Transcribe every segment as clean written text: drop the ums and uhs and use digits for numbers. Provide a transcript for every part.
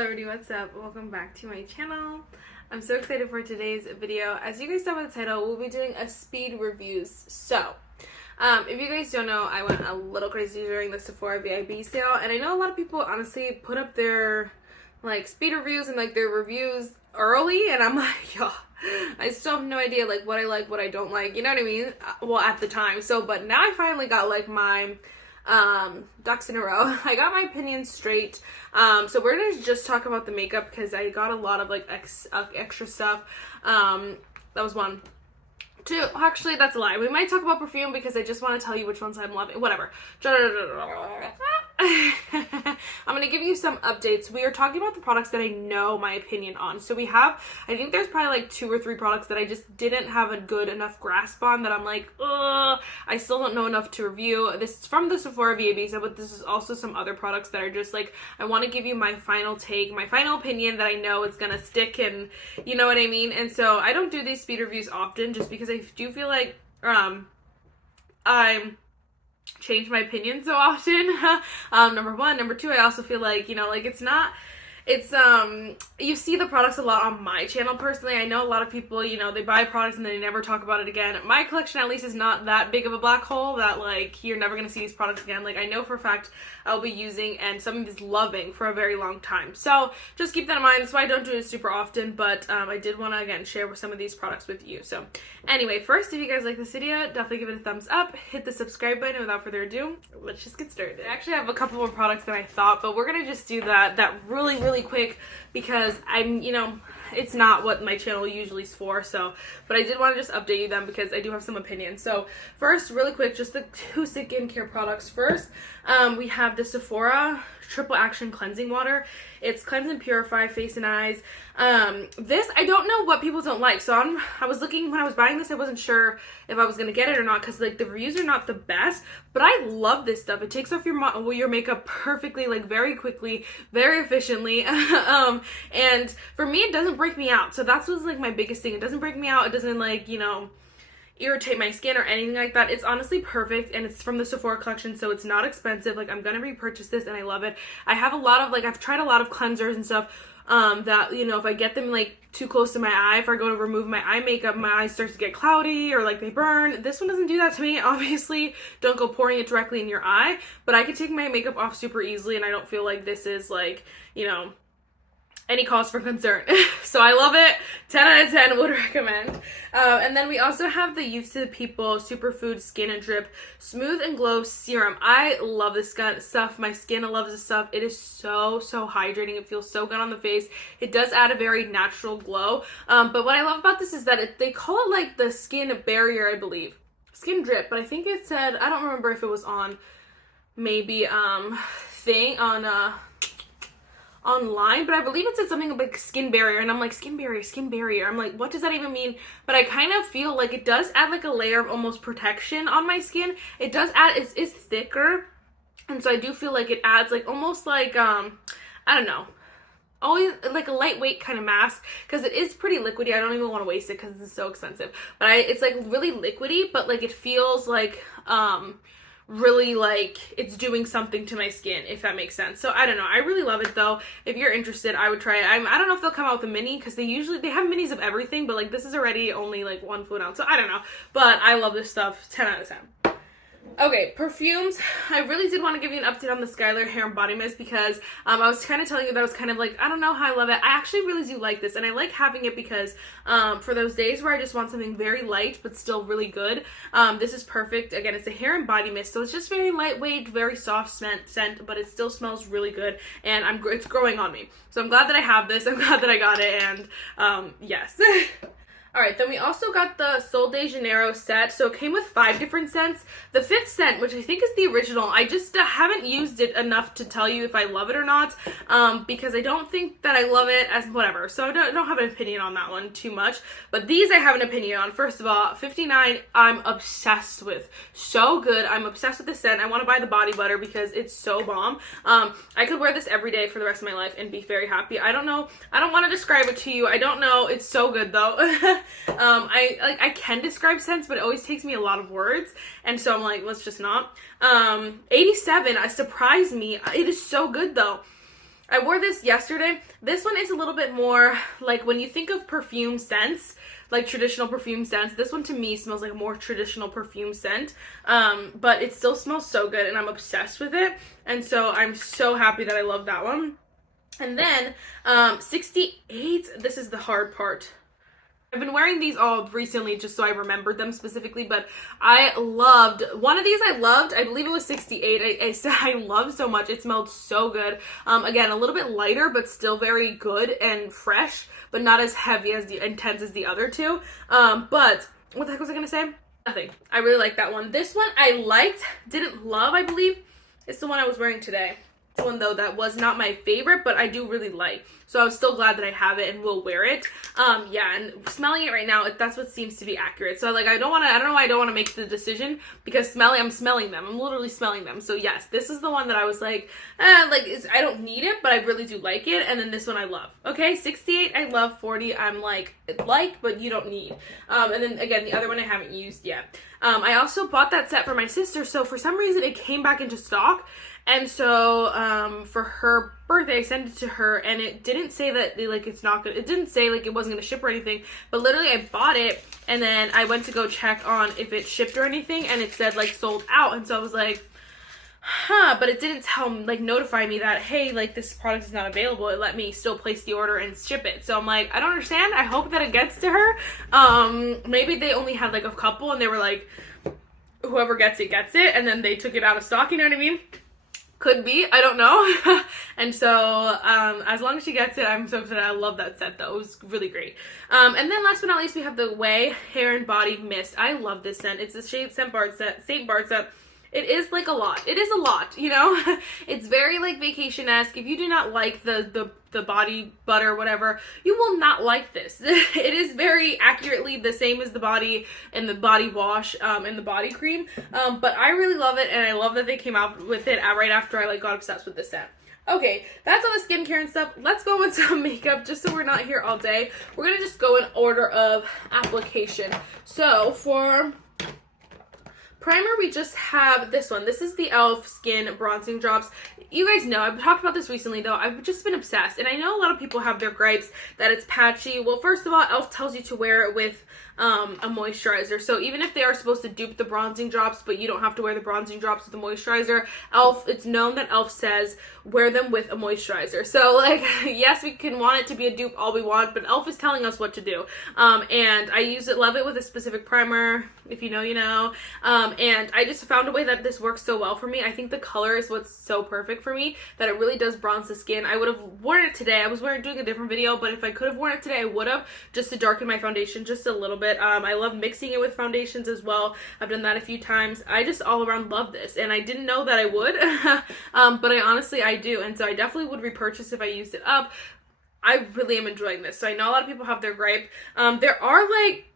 Hello everybody, what's up? Welcome back to my channel. I'm so excited for today's video. As you guys saw by the title, we'll be doing a speed reviews. So, if you guys don't know, I went a little crazy during the Sephora VIB sale, and I know a lot of people honestly put up their like speed reviews and like their reviews early, and I'm like, y'all, I still have no idea like what I like, what I don't like, you know what I mean? Well, at the time. So, but now I finally got like my ducks in a row. I got my opinions straight. So we're gonna just talk about the makeup because I got a lot of like extra stuff. That was one. Two, actually that's a lie. We might talk about perfume because I just want to tell you which ones I'm loving. Whatever. I'm going to give you some updates. We are talking about the products that I know my opinion on. So we have, I think there's probably like 2 or 3 products that I just didn't have a good enough grasp on that I'm like, ugh, I still don't know enough to review. This is from the Sephora VIB, but this is also some other products that are just like, I want to give you my final take, my final opinion that I know it's going to stick, and you know what I mean? And so I don't do these speed reviews often just because I do feel like I change my opinion so often. Number one. Number two, I also feel like, you know, like it's you see the products a lot on my channel personally. I know a lot of people, you know, they buy products and then they never talk about it again. My collection at least is not that big of a black hole that like you're never gonna see these products again. Like I know for a fact I'll be using and something that's loving for a very long time. So just keep that in mind. That's why I don't do it super often, but I did want to again share some of these products with you. So anyway, first, if you guys like this video, definitely give it a thumbs up, hit the subscribe button, and without further ado, let's just get started. I actually have a couple more products than I thought, but we're gonna just do that really quick because I'm, you know, it's not what my channel usually is for, so, but I did want to just update you them because I do have some opinions. So first, really quick, just the 2 skincare products. First, we have the Sephora Triple Action Cleansing Water. It's cleanse and purify face and eyes. This, I don't know what people don't like. So I was looking, when I was buying this, I wasn't sure if I was going to get it or not because like the reviews are not the best, but I love this stuff. It takes off your makeup perfectly, like very quickly, very efficiently. And for me, it doesn't break me out. So that's what's like my biggest thing. It doesn't break me out. It doesn't like, you know, irritate my skin or anything like that. It's honestly perfect, and it's from the Sephora collection, so it's not expensive. Like I'm gonna repurchase this and I love it. I have a lot of like, I've tried a lot of cleansers and stuff that, you know, if I get them like too close to my eye, if I go to remove my eye makeup, my eyes start to get cloudy or like they burn. This one doesn't do that to me. Obviously, don't go pouring it directly in your eye, but I can take my makeup off super easily, and I don't feel like this is like, you know, any cause for concern. So I love it. 10 out of 10 would recommend. And then we also have the Youth to the People Superfood Skin and Drip Smooth and Glow Serum. I love this stuff. My skin loves this stuff. It is so hydrating. It feels so good on the face. It does add a very natural glow. But what I love about this is that they call it like the skin barrier, I believe. Skin drip, but I think it said, I don't remember if it was on maybe online, but I believe it said something like skin barrier, and I'm like, skin barrier. I'm like, what does that even mean? But I kind of feel like it does add like a layer of almost protection on my skin. It does add, it's thicker, and so I do feel like it adds like almost like I don't know, always like a lightweight kind of mask, because it is pretty liquidy. I don't even want to waste it because it's so expensive, but it's like really liquidy, but like it feels like really like it's doing something to my skin, if that makes sense. So I don't know, I really love it though. If you're interested, I would try it. I don't know if they'll come out with a mini because they have minis of everything, but like this is already only like 1 fluid ounce, so I don't know, but I love this stuff. 10 out of 10. Okay, perfumes. I really did want to give you an update on the Skylar hair and body mist because I was kind of telling you that I was kind of like, I don't know how I love it. I actually really do like this, and I like having it because for those days where I just want something very light but still really good, this is perfect. Again, it's a hair and body mist, so it's just very lightweight, very soft scent, but it still smells really good, and it's growing on me. So I'm glad that I have this. I'm glad that I got it, and yes. Alright, then we also got the Sol de Janeiro set. So it came with 5 different scents. The 5th scent, which I think is the original, I just haven't used it enough to tell you if I love it or not, because I don't think that I love it as whatever. So I don't have an opinion on that one too much. But these I have an opinion on. First of all, 59, I'm obsessed with. So good. I'm obsessed with this scent. I want to buy the body butter because it's so bomb. I could wear this every day for the rest of my life and be very happy. I don't know. I don't want to describe it to you. I don't know. It's so good though. I can describe scents, but it always takes me a lot of words, and so I'm like, let's just not. 87 surprised me. It is so good though. I wore this yesterday. This one is a little bit more like when you think of perfume scents, like traditional perfume scents, this one to me smells like a more traditional perfume scent, but it still smells so good and I'm obsessed with it, and so I'm so happy that I love that one. And then 68, this is the hard part. I've been wearing these all recently just so I remembered them specifically, but I loved one of these. I believe it was 68. I said I love so much. It smelled so good. Again, a little bit lighter, but still very good and fresh, but not as heavy as the intense as the other two. But what the heck was I gonna say? Nothing. I really like that one. This one I liked, didn't love, I believe. It's the one I was wearing today. This one though, that was not my favorite, but I do really like. So I was still glad that I have it and will wear it. Yeah, and smelling it right now, that's what seems to be accurate. So like, I don't know why I don't want to make the decision, because I'm smelling them. I'm literally smelling them. So yes, this is the one that I was like, I don't need it, but I really do like it. And then this one I love. Okay, 68 I love, 40 I'm like, but you don't need. And then again, the other one I haven't used yet. I also bought that set for my sister, so for some reason it came back into stock. And so, for her birthday, I sent it to her, and it didn't say that, like, it's not good. It didn't say, like, it wasn't going to ship or anything, but literally I bought it, and then I went to go check on if it shipped or anything, and it said, like, sold out, and so I was like, huh, but it didn't notify me that, hey, like, this product is not available. It let me still place the order and ship it. So I'm like, I don't understand. I hope that it gets to her. Maybe they only had, like, a couple, and they were like, whoever gets it, and then they took it out of stock, you know what I mean? Could be, I don't know. And so, as long as she gets it, I'm so excited. I love that set though. It was really great. And then last but not least, we have the Ouai Hair and Body Mist. I love this scent. It's a shade St. Bartz set. It is like a lot. It is a lot, you know? It's very like vacation-esque. If you do not like the body butter, whatever, you will not like this. It is very accurately the same as the body and the body wash and the body cream. But I really love it, and I love that they came out with it right after I like got obsessed with this scent. Okay, that's all the skincare and stuff. Let's go with some makeup just so we're not here all day. We're gonna just go in order of application. So for primer, we just have this one. This is the e.l.f. Skin Bronzing Drops. You guys know, I've talked about this recently though. I've just been obsessed, and I know a lot of people have their gripes that it's patchy. Well, first of all, e.l.f. tells you to wear it with a moisturizer. So even if they are supposed to dupe the bronzing drops, but you don't have to wear the bronzing drops with a moisturizer, e.l.f., it's known that e.l.f. says wear them with a moisturizer. So like, yes, we can want it to be a dupe all we want, but e.l.f. is telling us what to do. And I love it with a specific primer. If you know, you know. And I just found a way that this works so well for me. I think the color is what's so perfect for me, that it really does bronze the skin. I would have worn it today. I was doing a different video, but if I could have worn it today, I would have, just to darken my foundation just a little bit. I love mixing it with foundations as well. I've done that a few times. I just all around love this, and I didn't know that I would, but I do, and so I definitely would repurchase if I used it up. I really am enjoying this. So I know a lot of people have their gripe. There are like...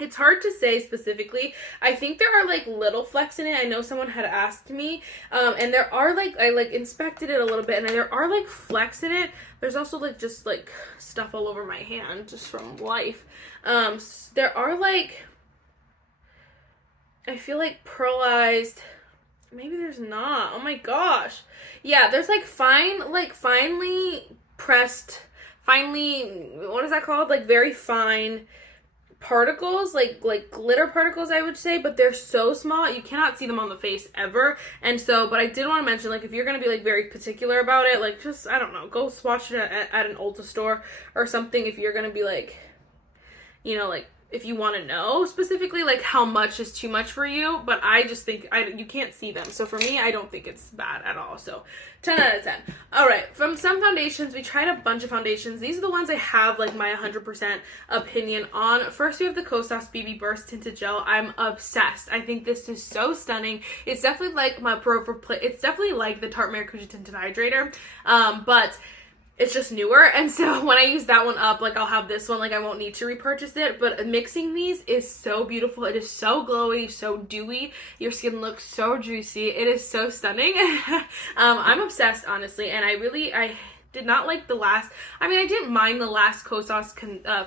It's hard to say specifically. I think there are like little flecks in it. I know someone had asked me, and there are like, I like inspected it a little bit, and there are like flecks in it. There's also like just like stuff all over my hand just from life. There are like, I feel like pearlized. Maybe there's not. Oh my gosh. Yeah, there's like finely pressed, what is that called? Like very fine particles, like glitter particles, I would say, but they're so small you cannot see them on the face ever. And so, but I did want to mention, like, if you're gonna be like very particular about it, like, just, I don't know, go swatch it at an Ulta store or something. If you're gonna be like, you know, like, if you want to know specifically like how much is too much for you, but I just think you can't see them. So for me, I don't think it's bad at all. So 10 out of 10. All right, from some foundations, we tried a bunch of foundations. These are the ones I have like my 100% opinion on. First, we have the Kosas BB Burst Tinted Gel. I'm obsessed. I think this is so stunning. It's definitely like it's definitely like the Tarte Maracuja Tinted Hydrator, but it's just newer. And so when I use that one up, like, I'll have this one, like, I won't need to repurchase it. But mixing these is so beautiful. It is so glowy, so dewy. Your skin looks so juicy. It is so stunning. I'm obsessed, honestly, and did not like the last, I mean, I didn't mind the last Kosas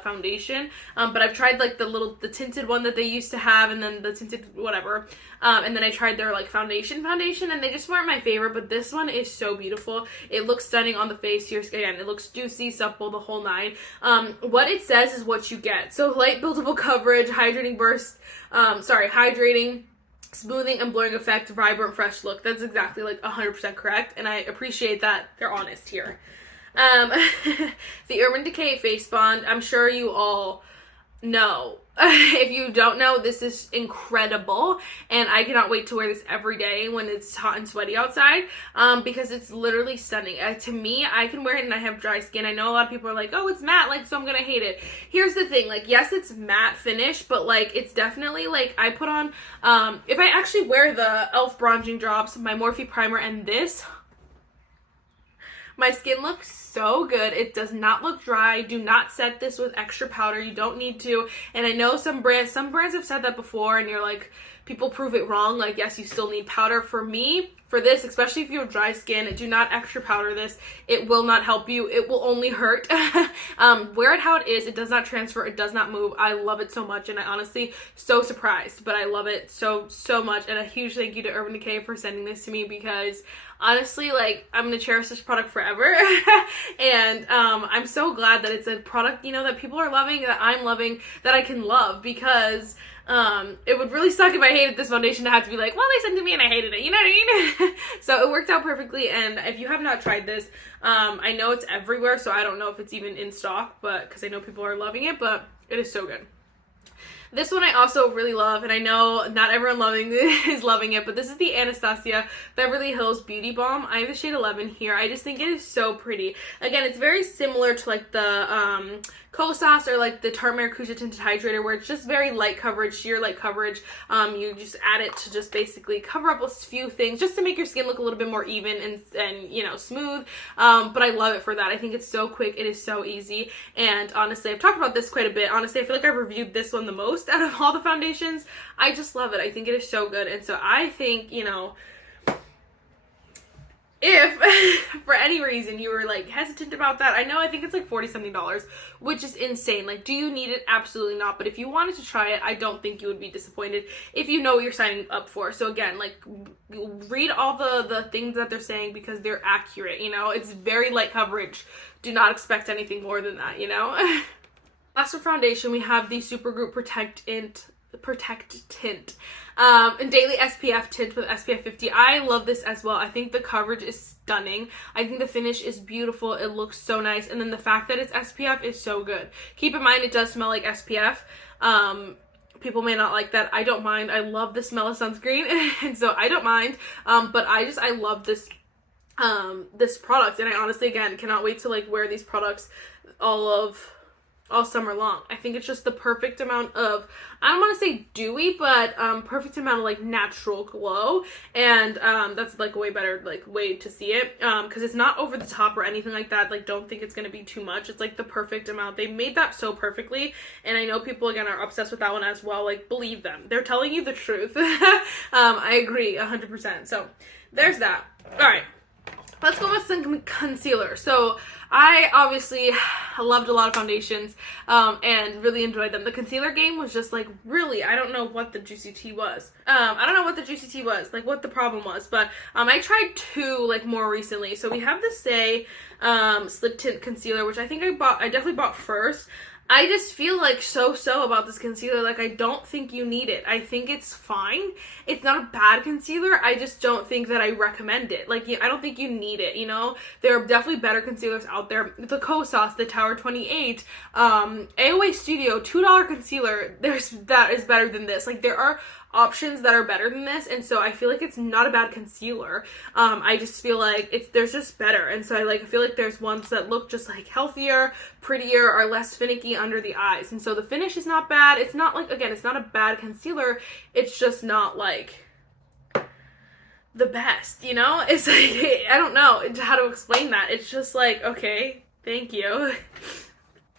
foundation, but I've tried like the tinted one that they used to have, and then the tinted whatever, and then I tried their like foundation, and they just weren't my favorite, but this one is so beautiful. It looks stunning on the face. Here again, it looks juicy, supple, the whole nine. What it says is what you get. So light buildable coverage, hydrating, smoothing and blurring effect, vibrant, fresh look. That's exactly like 100% correct, and I appreciate that they're honest here. The Urban Decay face bond, I'm sure you all know. If you don't know, this is incredible, and I cannot wait to wear this every day when it's hot and sweaty outside, because it's literally stunning. To me, I can wear it and I have dry skin. I know a lot of people are like, oh, it's matte, like, so I'm gonna hate it. Here's the thing, like, yes, it's matte finish, but like, it's definitely like, I put on, if I actually wear the e.l.f. bronzing drops, my Morphe primer, and this, my skin looks so good. It does not look dry. Do not set this with extra powder. You don't need to. And I know some brands have said that before, and you're like, people prove it wrong. Like, yes, you still need powder. For me, for this, especially if you have dry skin, do not extra powder this. It will not help you. It will only hurt. Wear it how it is. It does not transfer. It does not move. I love it so much, and I honestly so surprised, but I love it so much. And a huge thank you to Urban Decay for sending this to me, because honestly, like, I'm gonna cherish this product forever. And I'm so glad that it's a product, you know, that people are loving, that I'm loving, that I can love, because it would really suck if I hated this foundation to have to be like, well, they sent it to me and I hated it, you know what I mean? So it worked out perfectly, and if you have not tried this, I know it's everywhere, so I don't know if it's even in stock, but because I know people are loving it, but it is so good. This one I also really love, and I know not everyone is loving it, but this is the Anastasia Beverly Hills Beauty Balm. I have the shade 11 here. I just think it is so pretty. Again, it's very similar to like the Kosas or like the Tarte Maracuja Tinted Hydrator, where it's just very light coverage, sheer light coverage. You just add it to just basically cover up a few things just to make your skin look a little bit more even and you know, smooth. But I love it for that. I think it's so quick. It is so easy. And honestly, I've talked about this quite a bit. Honestly, I feel like I've reviewed this one the most out of all the foundations. I just love it. I think it is so good. And so I think, you know, if for any reason you were like hesitant about that, I think it's like $40 something, which is insane. Like, do you need it? Absolutely not. But if you wanted to try it, I don't think you would be disappointed if you know what you're signing up for. So again, like, read all the things that they're saying, because they're accurate, you know. It's very light coverage. Do not expect anything more than that, you know. Last for foundation, we have the Supergroup Protect Tint, and Daily SPF Tint with SPF 50. I love this as well. I think the coverage is stunning. I think the finish is beautiful. It looks so nice, and then the fact that it's SPF is so good. Keep in mind, it does smell like SPF. People may not like that. I don't mind. I love the smell of sunscreen, and so I don't mind. But I love this this product, and I honestly, again, cannot wait to like wear these products all summer long. I think it's just the perfect amount of, I don't want to say dewy, but perfect amount of like natural glow, and that's like a way better like way to see it, because it's not over the top or anything like that. Like, don't think it's gonna be too much. It's like the perfect amount. They made that so perfectly, and I know people again are obsessed with that one as well. Like, believe them, they're telling you the truth. I agree 100%. So there's that. All right, let's go with some concealer. So I obviously loved a lot of foundations and really enjoyed them. The concealer game was just like, really, I don't know what the juicy tea was. Like what the problem was, but I tried two like more recently. So we have the Say Slip Tint Concealer, which I think I definitely bought first. I just feel like so about this concealer. Like, I don't think you need it. I think it's fine. It's not a bad concealer. I just don't think that I recommend it. Like, I don't think you need it, you know? There are definitely better concealers out there. The Kosas, the Tower 28, Ouai Studio, $2 concealer, that is better than this. Like, there are options that are better than this, and so I feel like it's not a bad concealer. I just feel like there's just better, and so I feel like there's ones that look just like healthier, prettier, or less finicky under the eyes, and so the finish is not bad. It's not like, again, it's not a bad concealer, it's just not like the best, you know? It's like, I don't know how to explain that. It's just like, okay, thank you.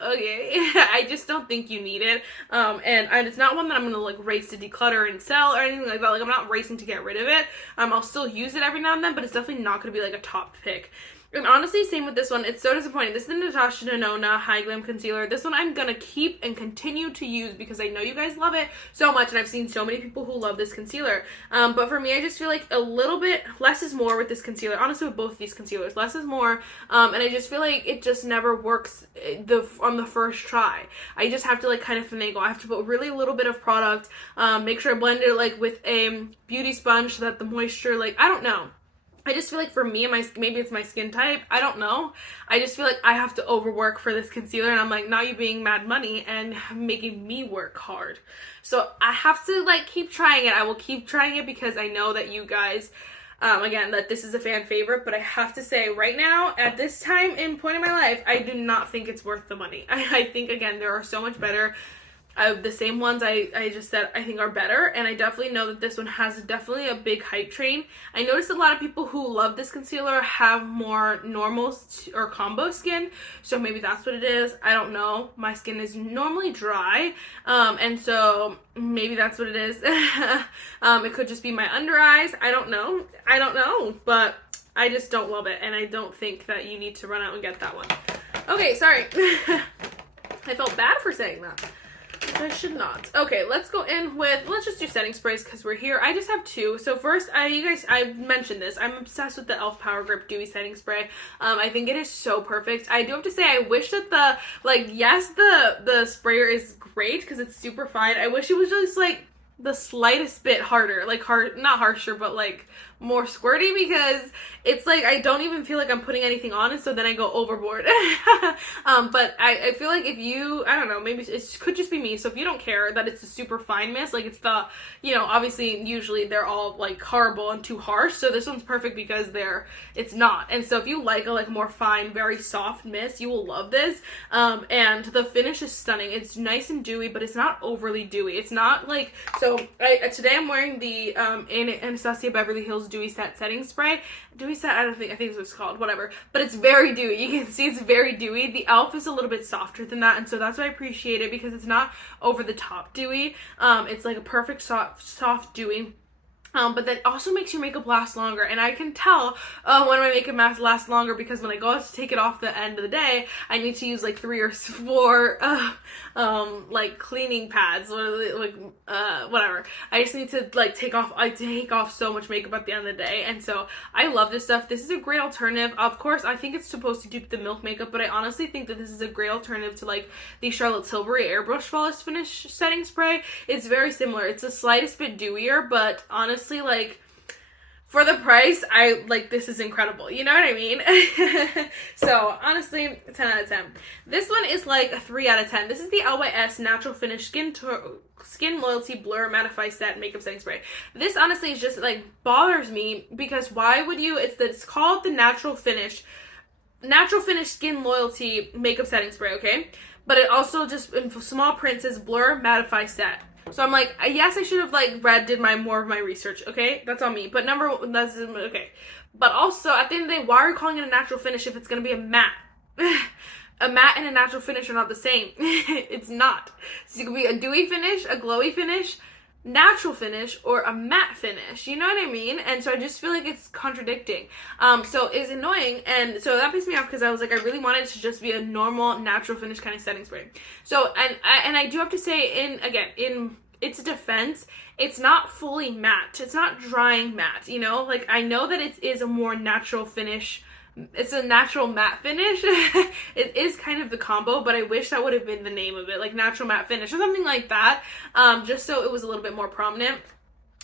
Okay, I just don't think you need it, and it's not one that I'm gonna like race to declutter and sell or anything like that. Like, I'm not racing to get rid of it. I'll still use it every now and then, but it's definitely not gonna be like a top pick. And honestly, same with this one. It's so disappointing. This is the Natasha Denona High Glam Concealer. This one I'm gonna keep and continue to use because I know you guys love it so much, and I've seen so many people who love this concealer. But for me, I just feel like a little bit less is more with this concealer. Honestly, with both of these concealers, less is more. And I just feel like it just never works on the first try. I just have to like kind of finagle. I have to put really little bit of product, make sure I blend it like with a beauty sponge so that the moisture, like, I don't know. I just feel like for me, maybe it's my skin type. I don't know. I just feel like I have to overwork for this concealer, and I'm like, now you're being mad money and making me work hard. So I have to like keep trying it. I will keep trying it because I know that you guys, again, that this is a fan favorite, but I have to say right now, at this time in point in my life, I do not think it's worth the money. I think, again, there are so much better. The same ones I just said I think are better, and I definitely know that this one has definitely a big hype train. I noticed a lot of people who love this concealer have more normal or combo skin, so maybe that's what it is. I don't know. My skin is normally dry, and so maybe that's what it is. It could just be my under eyes. I don't know, but I just don't love it, and I don't think that you need to run out and get that one. Okay, sorry. I felt bad for saying that. I should not. Okay, let's go in with, let's just do setting sprays because we're here. I just have two. So first, I mentioned this. I'm obsessed with the e.l.f. Power Grip Dewy Setting Spray. I think it is so perfect. I do have to say, I wish that yes, the sprayer is great because it's super fine. I wish it was just like the slightest bit harder, like not harsher, but like more squirty, because it's like I don't even feel like I'm putting anything on it, so then I go overboard. But I feel like if you, I don't know, maybe it could just be me, so if you don't care that it's a super fine mist, like it's the, obviously usually they're all like horrible and too harsh, so this one's perfect because it's not. And so if you like a more fine, very soft mist, you will love this. And the finish is stunning. It's nice and dewy, but it's not overly dewy. It's not like, so today I'm wearing the Anastasia Beverly Hills Dewy Set Setting Spray. Dewy Set, I think it's what it's called, whatever. But it's very dewy. You can see it's very dewy. The e.l.f. is a little bit softer than that, and so that's why I appreciate it, because it's not over the top dewy. It's like a perfect soft dewy. But that also makes your makeup last longer, and I can tell when my makeup lasts longer, because when I go out to take it off the end of the day, I need to use like 3 or 4 like cleaning pads, or like whatever. I just need to like take off so much makeup at the end of the day, and so I love this stuff. This is a great alternative. Of course, I think it's supposed to dupe the Milk makeup, but I honestly think that this is a great alternative to like the Charlotte Tilbury Airbrush Flawless Finish Setting Spray. It's very similar. It's the slightest bit dewier, but honestly, like, for the price, this is incredible. You know what I mean? So, honestly, 10 out of 10. This one is like a 3 out of 10. This is the Ouai Natural Finish Skin Loyalty Blur Mattify Set Makeup Setting Spray. This, honestly, is just, like, bothers me, because why would you, it's called the Natural Finish Skin Loyalty Makeup Setting Spray, okay? But it also just, in small print, says Blur Mattify Set. So I'm like, yes, I should have like did more of my research, okay? That's on me. But that's okay. But also, at the end of the day, why are you calling it a natural finish if it's gonna be a matte? A matte and a natural finish are not the same. It's not. So it could be a dewy finish, a glowy finish, natural finish, or a matte finish. You know what I mean? And so I just feel like it's contradicting. So it's annoying, and so that pissed me off, because I was like, I really wanted it to just be a normal natural finish kind of setting spray. So and I do have to say, in its defense, it's not fully matte. It's not drying matte, like I know that it is a more natural finish. It's a natural matte finish. It is kind of the combo, but I wish that would have been the name of it, like natural matte finish or something like that, just so it was a little bit more prominent.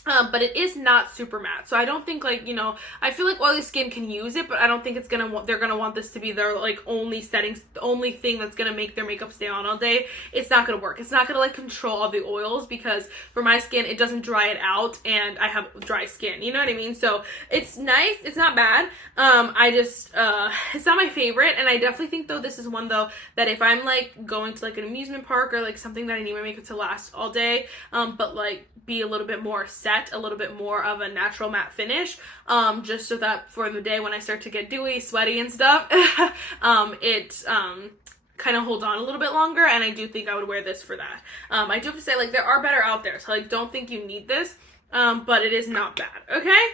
But it is not super matte, so I don't think I feel like oily skin can use it, but I don't think they're gonna want this to be their like only thing that's gonna make their makeup stay on all day. It's not gonna work. It's not gonna like control all the oils, because for my skin it doesn't dry it out, and I have dry skin. You know what I mean? So it's nice. It's not bad. It's not my favorite, and I definitely think though this is one though that if I'm like going to like an amusement park or like something that I need my makeup to last all day, but like be a little bit more set, a little bit more of a natural matte finish, just so that for the day when I start to get dewy, sweaty and stuff, it kind of holds on a little bit longer, and I do think I would wear this for that. I do have to say, like, there are better out there, so like don't think you need this, but it is not bad, okay?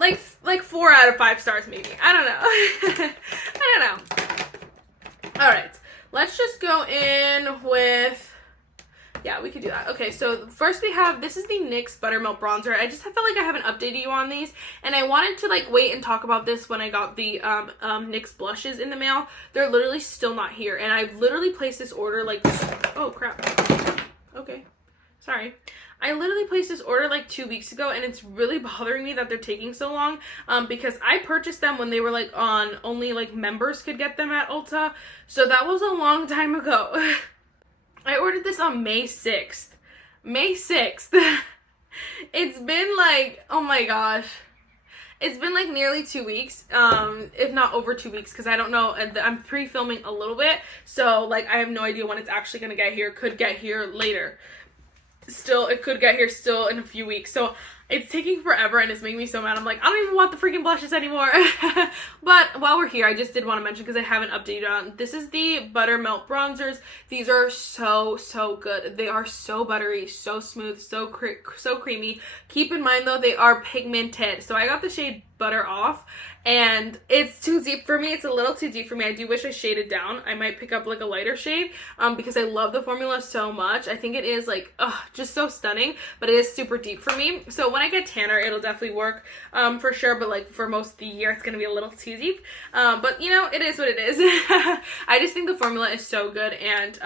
like 4 out of 5 stars maybe. I don't know. I don't know. All right, let's just go in with. Yeah, we could do that. Okay, so first we have, this is the NYX Buttermilk Bronzer. I just felt like I haven't updated you on these, and I wanted to like wait and talk about this when I got the NYX blushes in the mail. They're literally still not here, and I've literally placed this order like, oh crap. Okay, sorry. I literally placed this order like 2 weeks ago, and it's really bothering me that they're taking so long because I purchased them when they were like on, only like members could get them at Ulta, so that was a long time ago. I ordered this on May 6th. May 6th. It's been like, oh my gosh. It's been like nearly 2 weeks, if not over 2 weeks, because I don't know, I'm pre-filming a little bit, so like I have no idea when it's actually going to get here. Could get here later. Still, it could get here still in a few weeks, so it's taking forever and it's making me so mad. I'm like, I don't even want the freaking blushes anymore. But while we're here, I just did want to mention, because I haven't updated on, this is the Buttermilk Bronzers. These are so, so good. They are so buttery, so smooth, so creamy. Keep in mind though, they are pigmented. So I got the shade Butter Off, and it's too deep for me. It's a little too deep for me. I do wish I shaded down. I might pick up like a lighter shade because I love the formula so much. I think it is like, just so stunning, but it is super deep for me. So when I get tanner, it'll definitely work for sure, but like for most of the year, it's going to be a little too deep. But you know, it is what it is. I just think the formula is so good, and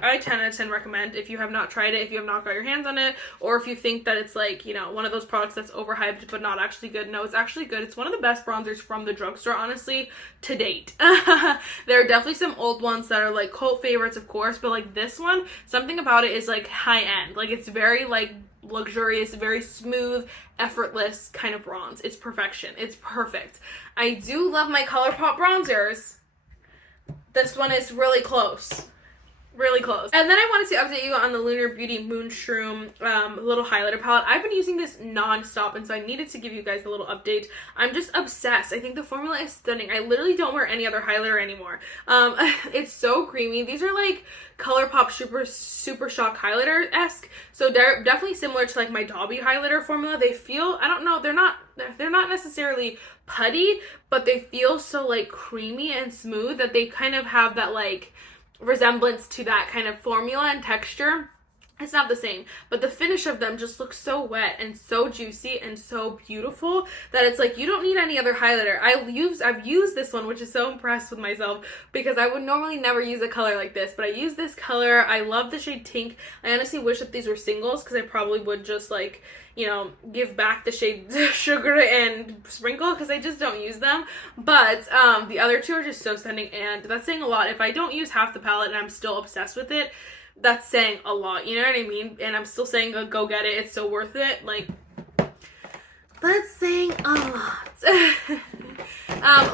I 10 out of 10 recommend if you have not tried it, if you have not got your hands on it, or if you think that it's like, you know, one of those products that's overhyped but not actually good. No, it's actually good. It's one of the best bronzers from the drugstore, honestly, to date. There are definitely some old ones that are like cult favorites, of course, but like this one, something about it is like high end. Like it's very like luxurious, very smooth, effortless kind of bronze. It's perfection. It's perfect. I do love my ColourPop bronzers. This one is really close. Really close. And then I wanted to update you on the Lunar Beauty Moonshroom little highlighter palette. I've been using this non-stop, and so I needed to give you guys a little update. I'm just obsessed. I think the formula is stunning. I literally don't wear any other highlighter anymore. It's so creamy. These are like ColourPop Super Shock highlighter-esque, so they're definitely similar to like my Dobby highlighter formula. They feel, I don't know, they're not necessarily putty, but they feel so like creamy and smooth that they kind of have that like resemblance to that kind of formula and texture. It's not the same, but the finish of them just looks so wet and so juicy and so beautiful that it's like you don't need any other highlighter. I've used this one, which is so impressed with myself because I would normally never use a color like this, but I use this color. I love the shade Tink. I honestly wish that these were singles because I probably would just like, you know, give back the shade Sugar and Sprinkle because I just don't use them. But the other two are just so stunning, and that's saying a lot. If I don't use half the palette and I'm still obsessed with it, that's saying a lot, you know what I mean? And I'm still saying go get it, it's so worth it. Like, that's saying a lot.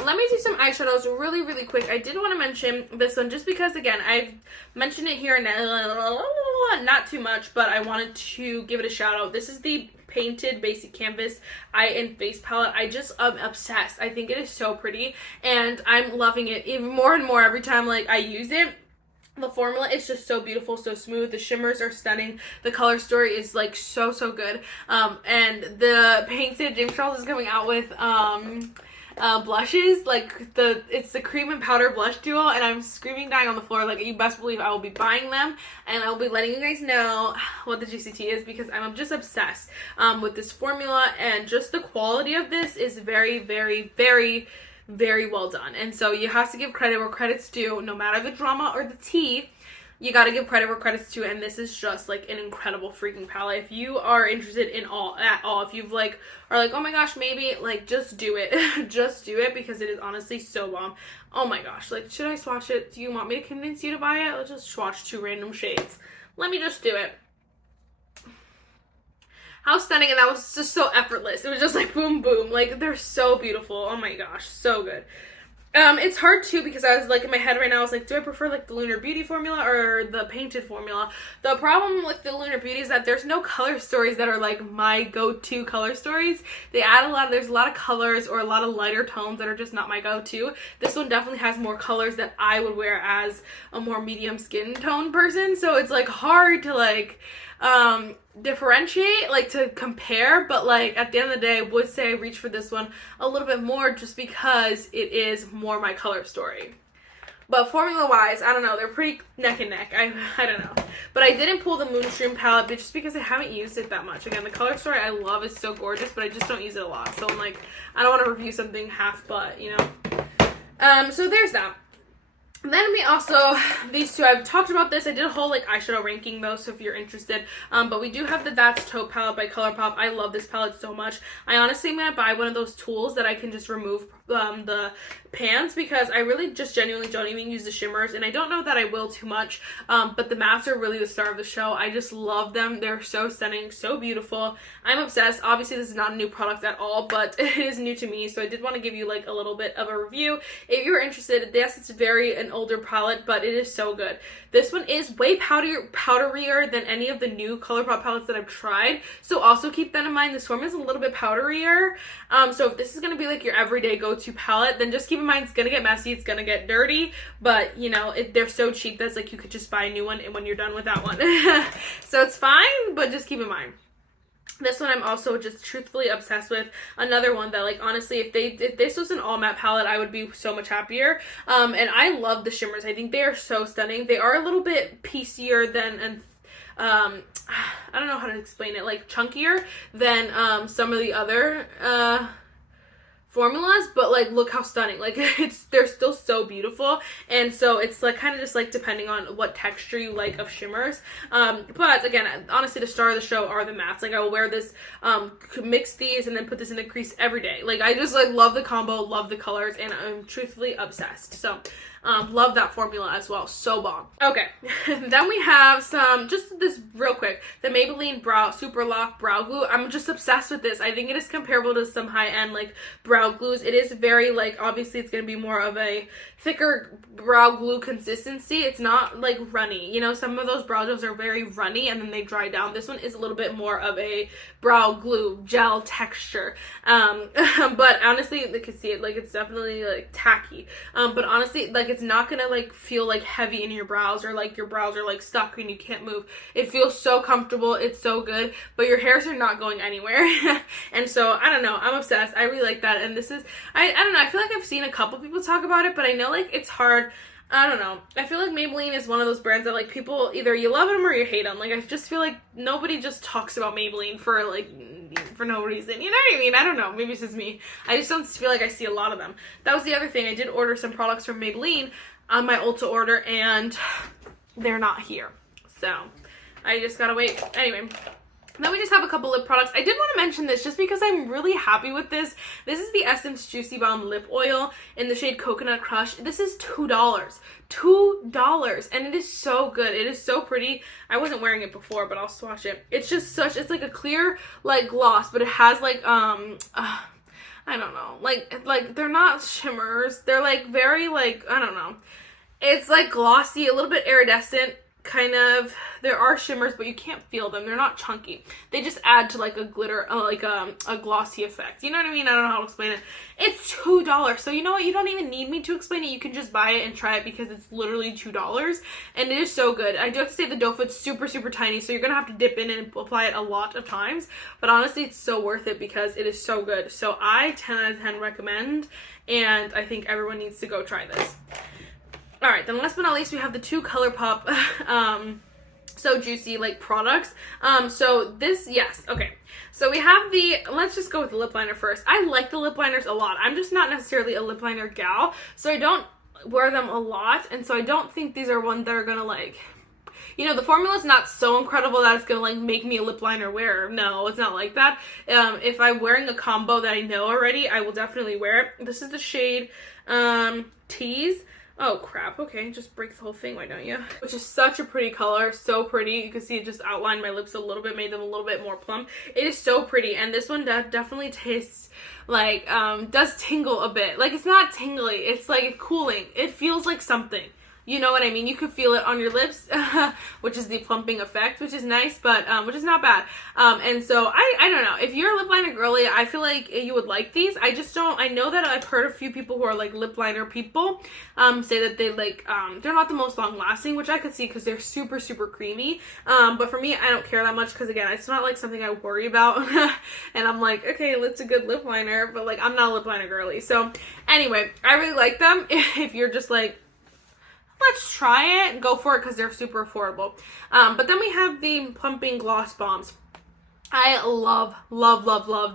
Let me do some eyeshadows really, really quick. I did want to mention this one just because, again, I've mentioned it here and not too much, but I wanted to give it a shout out. This is the Painted Basic Canvas Eye and Face Palette. I just am obsessed. I think it is so pretty, and I'm loving it even more and more every time like I use it. The formula is just so beautiful, so smooth. The shimmers are stunning. The color story is like so good. And the Painted, James Charles is coming out with blushes. Like it's the cream and powder blush duo, and I'm screaming dying on the floor. Like, you best believe I will be buying them, and I will be letting you guys know what the GCT is because I'm just obsessed with this formula, and just the quality of this is very, very, very, very well done. And so you have to give credit where credit's due. No matter the drama or the tea, you gotta give credit where credit's due, and this is just like an incredible freaking palette. If you are interested in at all, if you've like are like, oh my gosh, maybe, like, just do it. Just do it because it is honestly so bomb. Oh my gosh, like, should I swatch it? Do you want me to convince you to buy it? Let's just swatch 2 random shades. Let me just do it. How stunning, and that was just so effortless. It was just like boom, boom. Like, they're so beautiful. Oh my gosh, so good. It's hard too because I was like in my head right now, I was like, do I prefer like the Lunar Beauty formula or the Painted formula? The problem with the Lunar Beauty is that there's no color stories that are like my go-to color stories. They add there's a lot of colors or a lot of lighter tones that are just not my go-to. This one definitely has more colors that I would wear as a more medium skin tone person. So it's like hard to like, differentiate, like to compare, but like at the end of the day I would say I reach for this one a little bit more just because it is more my color story. But formula-wise, I don't know. They're pretty neck and neck. I don't know. But I didn't pull the Moonstream palette just because I haven't used it that much. Again, the color story I love is so gorgeous, but I just don't use it a lot. So I'm like, I don't want to review something half-butt, you know? So there's that. Then we also, these two, I've talked about this. I did a whole like eyeshadow ranking though, so if you're interested. But we do have the That's Taupe palette by ColourPop. I love this palette so much. I honestly am going to buy one of those tools that I can just remove the pans, because I really just genuinely don't even use the shimmers, and I don't know that I will too much, but the mattes are really the star of the show. I just love them. They're so stunning, so beautiful. I'm obsessed. Obviously this is not a new product at all, but it is new to me, so I did want to give you like a little bit of a review if you're interested. Yes, it's very an older palette, but it is so good. This one is way powderier than any of the new ColourPop palettes that I've tried, so also keep that in mind. This one is a little bit powderier, so if this is going to be like your everyday go-to palette, then just keep in mind it's going to get messy, it's going to get dirty, but you know, they're so cheap that's like you could just buy a new one when you're done with that one. So it's fine, but just keep in mind. This one I'm also just truthfully obsessed with. Another one that like honestly if this was an all matte palette I would be so much happier. And I love the shimmers. I think they are so stunning. They are a little bit piecier than I don't know how to explain it, like chunkier than some of the other formulas, but like look how stunning. Like they're still so beautiful, and so it's like kind of just like depending on what texture you like of shimmers. But again, honestly the star of the show are the mattes. Like I will wear this, mix these and then put this in the crease every day. Like I just like love the combo, love the colors, and I'm truthfully obsessed. So love that formula as well. So bomb. Okay, then we have some, just this real quick, the Maybelline Super Lock Brow Glue. I'm just obsessed with this. I think it is comparable to some high-end like brow glues. It is very like, obviously it's going to be more of a thicker brow glue consistency. It's not like runny. You know, some of those brow gels are very runny and then they dry down. This one is a little bit more of a brow glue gel texture. But honestly, you can see it, like it's definitely like tacky. But honestly, like it's not gonna like feel like heavy in your brows, or like your brows are like stuck and you can't move. It feels so comfortable. It's so good, but your hairs are not going anywhere. And so I don't know, I'm obsessed. I really like that. And this is, I don't know, I feel like I've seen a couple people talk about it, but I know like it's hard. I don't know. I feel like Maybelline is one of those brands that like people, either you love them or you hate them. Like I just feel like nobody just talks about Maybelline for no reason. You know what I mean? I don't know. Maybe it's just me. I just don't feel like I see a lot of them. That was the other thing. I did order some products from Maybelline on my Ulta order and they're not here. So I just gotta wait. Anyway. Then we just have a couple lip products. I did want to mention this just because I'm really happy with this. This is the Essence Juicy Balm Lip Oil in the shade Coconut Crush. This is $2. $2. And it is so good. It is so pretty. I wasn't wearing it before, but I'll swatch it. It's just such, it's like a clear like gloss, but it has like, I don't know. Like they're not shimmers. They're like very like, I don't know. It's like glossy, a little bit iridescent. Kind of, there are shimmers, but you can't feel them. They're not chunky. They just add to like a glitter, like a glossy effect. You know what I mean? I don't know how to explain it. It's $2. So you know what? You don't even need me to explain it. You can just buy it and try it because it's literally $2. And it is so good. I do have to say the doe foot's super, super tiny. So you're going to have to dip in and apply it a lot of times. But honestly, it's so worth it because it is so good. So I 10 out of 10 recommend. And I think everyone needs to go try this. Alright, then last but not least, we have the two ColourPop So Juicy like products. So this, yes, okay. So we have the, let's just go with the lip liner first. I like the lip liners a lot. I'm just not necessarily a lip liner gal, so I don't wear them a lot, and so I don't think these are ones that are gonna like, you know, the formula's not so incredible that it's gonna like make me a lip liner wearer. No, it's not like that. If I'm wearing a combo that I know already, I will definitely wear it. This is the shade Tease. Oh crap, okay, just break the whole thing, why don't you? Which is such a pretty color, so pretty. You can see it just outlined my lips a little bit, made them a little bit more plump. It is so pretty, and this one definitely tastes like, does tingle a bit. Like, it's not tingly, it's like cooling. It feels like something. you know what I mean? You could feel it on your lips, which is the plumping effect, which is nice, but which is not bad. And so I don't know. If you're a lip liner girly, I feel like you would like these. I just don't. I know that I've heard a few people who are like lip liner people say that they like they're not the most long lasting, which I could see because they're super creamy. But for me, I don't care that much because again, it's not like something I worry about. And I'm like, okay, it's a good lip liner, but like I'm not a lip liner girly. So anyway, I really like them. If you're just like, let's try it, go for it because they're super affordable. But then we have the plumping gloss bombs. I love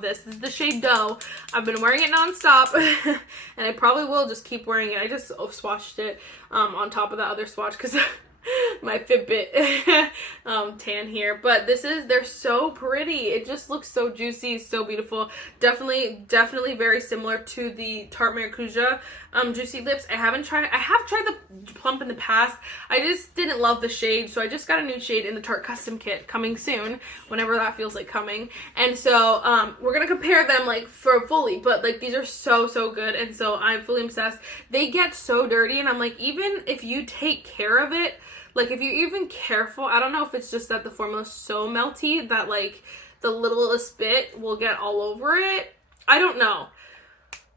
this. This is the shade Dough. I've been wearing it nonstop and I probably will just keep wearing it. I just swatched it on top of that other swatch because my Fitbit tan here. But they're so pretty. It just looks so juicy, so beautiful. Definitely very similar to the Tarte Maracuja Juicy Lips. I have tried the plump in the past. I just didn't love the shade, so I just got a new shade in the Tarte Custom Kit coming soon, whenever that feels like coming. And so we're gonna compare them like for fully, but like these are so good, and so I'm fully obsessed. They get so dirty, and I'm like, even if you take care of it, like if you're even careful, I don't know if it's just that the formula is so melty that like the littlest bit will get all over it. I don't know.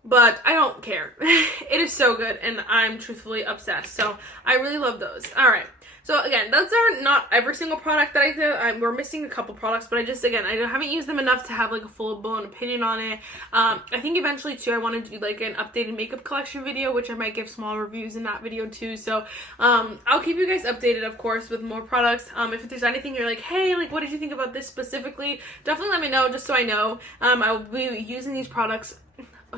But I don't care. It is so good, and I'm truthfully obsessed. So I really love those. All right. So again, those are not every single product that I did. We're missing a couple products, but I haven't used them enough to have like a full-blown opinion on it. I think eventually too, I want to do like an updated makeup collection video, which I might give small reviews in that video too. So I'll keep you guys updated, of course, with more products. If there's anything you're like, hey, like what did you think about this specifically? Definitely let me know, just so I know. I will be using these products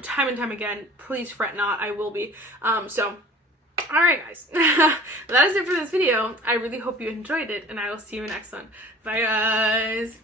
time and time again. Please fret not, I will be. Alright guys, that is it for this video. I really hope you enjoyed it, and I will see you in the next one. Bye guys!